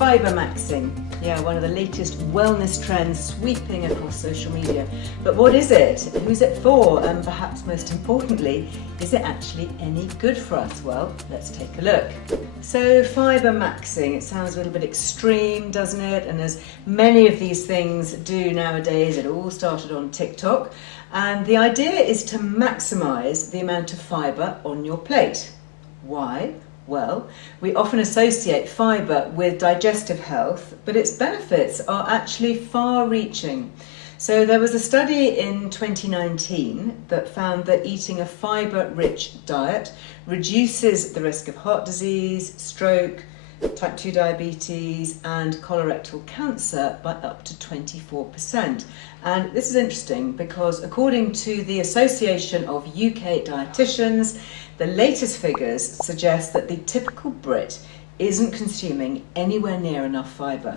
Fibremaxxing, yeah, one of the latest wellness trends sweeping across social media. But what is it? Who's it for? And perhaps most importantly, is it actually any good for us? Well, let's take a look. So fibremaxxing, it sounds a little bit extreme, doesn't it? And as many of these things do nowadays, it all started on TikTok. And the idea is to maximize the amount of fibre on your plate. Why? Well, we often associate fibre with digestive health, but its benefits are actually far-reaching. So there was a study in 2019 that found that eating a fibre-rich diet reduces the risk of heart disease, stroke, type 2 diabetes and colorectal cancer by up to 24%. And this is interesting because according to the Association of UK Dietitians, the latest figures suggest that the typical Brit isn't consuming anywhere near enough fibre.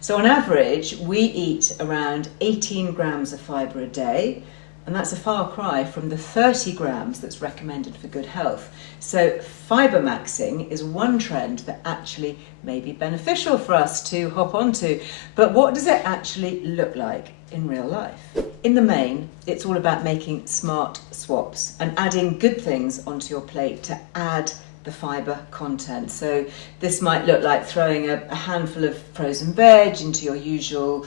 So on average, we eat around 18 grams of fibre a day, and that's a far cry from the 30 grams that's recommended for good health. So fibremaxxing is one trend that actually may be beneficial for us to hop onto. But what does it actually look like in real life? In the main, it's all about making smart swaps and adding good things onto your plate to add the fibre content. So this might look like throwing a handful of frozen veg into your usual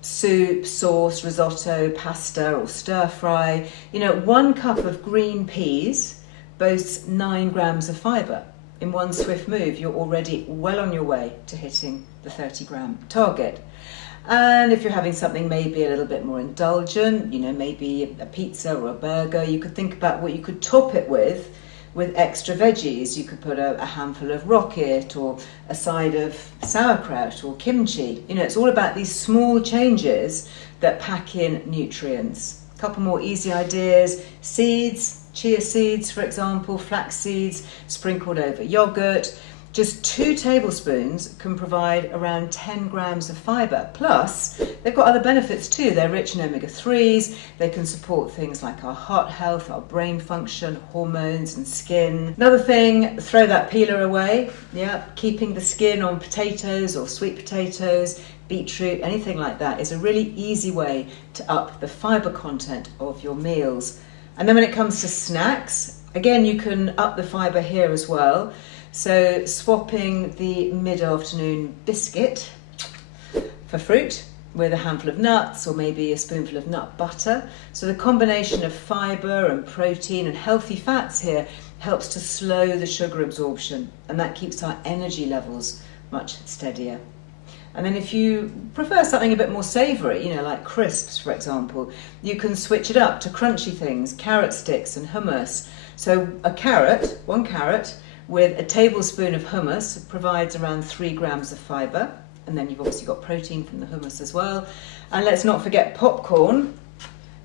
soup, sauce, risotto, pasta or stir fry. 1 cup of green peas boasts 9 grams of fibre. In one swift move, you're already well on your way to hitting the 30 gram target. And if you're having something maybe a little bit more indulgent, maybe a pizza or a burger, you could think about what you could top it with extra veggies. You could put a handful of rocket or a side of sauerkraut or kimchi. It's all about these small changes that pack in nutrients. A couple more easy ideas: seeds, chia seeds, for example, flax seeds sprinkled over yogurt. Just 2 tablespoons can provide around 10 grams of fibre. Plus, they've got other benefits too. They're rich in omega-3s. They can support things like our heart health, our brain function, hormones and skin. Another thing, throw that peeler away. Yeah, keeping the skin on potatoes or sweet potatoes, beetroot, anything like that is a really easy way to up the fibre content of your meals. And then when it comes to snacks, again, you can up the fibre here as well. So swapping the mid-afternoon biscuit for fruit with a handful of nuts or maybe a spoonful of nut butter. So the combination of fibre and protein and healthy fats here helps to slow the sugar absorption, and that keeps our energy levels much steadier. And then if you prefer something a bit more savoury, like crisps, for example, you can switch it up to crunchy things, carrot sticks and hummus. So one carrot, with a tablespoon of hummus provides around 3 grams of fibre, and then you've obviously got protein from the hummus as well. And let's not forget popcorn,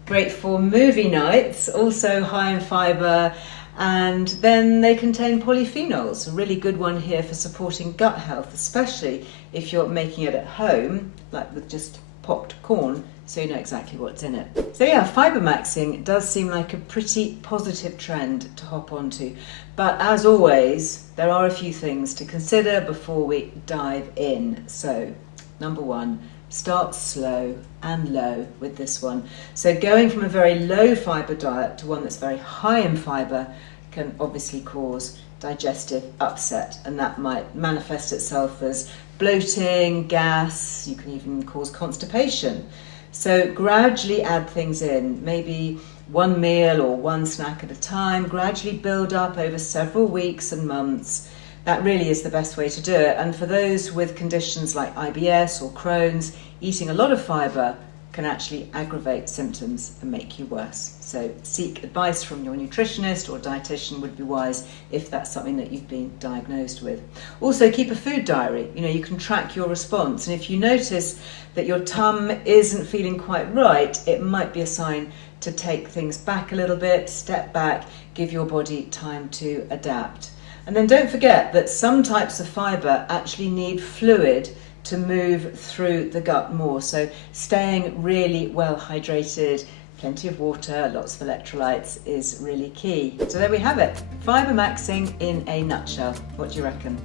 great for movie nights, also high in fibre, and then they contain polyphenols, a really good one here for supporting gut health, especially if you're making it at home, like with just popped corn, so you know exactly what's in it. So yeah, fibremaxxing does seem like a pretty positive trend to hop onto. But as always, there are a few things to consider before we dive in. So, number 1, start slow and low with this one. So going from a very low fibre diet to one that's very high in fibre can obviously cause digestive upset, and that might manifest itself as bloating, gas. You can even cause constipation. So gradually add things in, maybe one meal or one snack at a time, gradually build up over several weeks and months. That really is the best way to do it. And for those with conditions like IBS or Crohn's, eating a lot of fibre can actually aggravate symptoms and make you worse. So seek advice from your nutritionist or dietitian would be wise if that's something that you've been diagnosed with. Also, keep a food diary. You can track your response, and if you notice that your tum isn't feeling quite right, it might be a sign to take things back a little bit, step back, give your body time to adapt. And then don't forget that some types of fibre actually need fluid to move through the gut more. So staying really well hydrated, plenty of water, lots of electrolytes is really key. So there we have it, fibremaxxing in a nutshell. What do you reckon?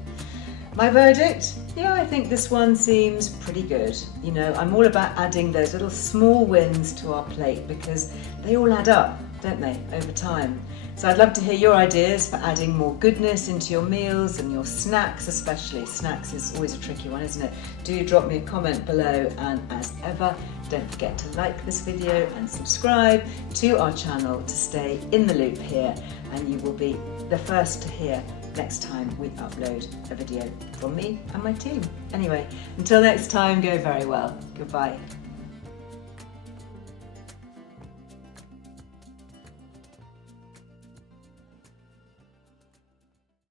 My verdict? Yeah, I think this one seems pretty good. You know, I'm all about adding those little small wins to our plate because they all add up, don't they, over time. So I'd love to hear your ideas for adding more goodness into your meals and your snacks especially. Snacks is always a tricky one, isn't it? Do drop me a comment below, and as ever, don't forget to like this video and subscribe to our channel to stay in the loop here, and you will be the first to hear next time we upload a video from me and my team. Anyway, until next time, go very well. Goodbye.